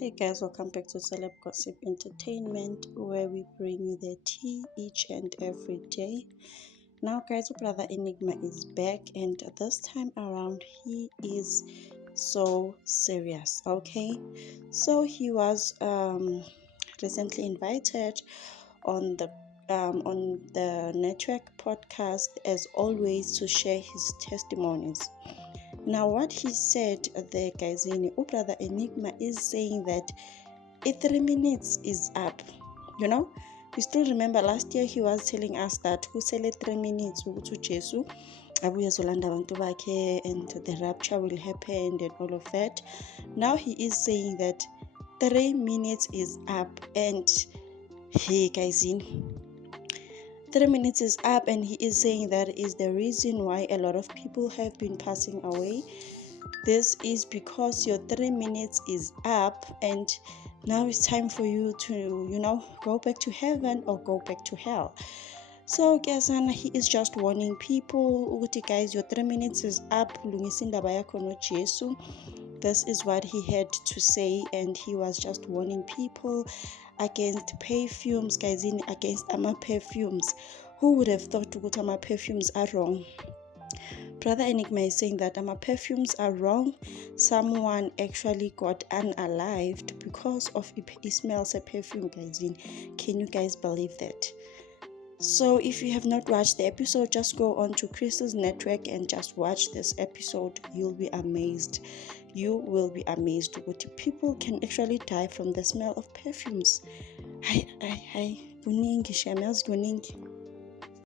Hey guys, welcome back to Celeb Gossip Entertainment, where we bring you the tea each and every day. Now, guys, brother Enigma is back, and this time around, he is so serious. Okay, so he was recently invited on the network podcast, as always, to share his testimonies. Now, what he said there, guys, in brother Enigma is saying that 3 minutes is up. You still remember last year he was telling us that who sell 3 minutes to Jesu, abuye zolanda abantu bakhe, and the rapture will happen and all of that. Now he is saying that 3 minutes is up, and hey guys, 3 minutes is up, and he is saying that is the reason why a lot of people have been passing away. This is because your 3 minutes is up, and now it's time for you to go back to heaven or go back to hell. So guys, he is just warning people, guys, your 3 minutes is up. This is what he had to say, and he was just warning people against perfumes, guys, against perfumes. Who would have thought perfumes are wrong? Brother Enigma is saying that perfumes are wrong. Someone actually got unalived because of it smells a perfume, guys. Can you guys believe that? So if you have not watched the episode, just go on to Chris's network and just watch this episode. You'll be amazed. You will be amazed what people can actually die from the smell of perfumes. Hi, kuningi, shamels kuningi.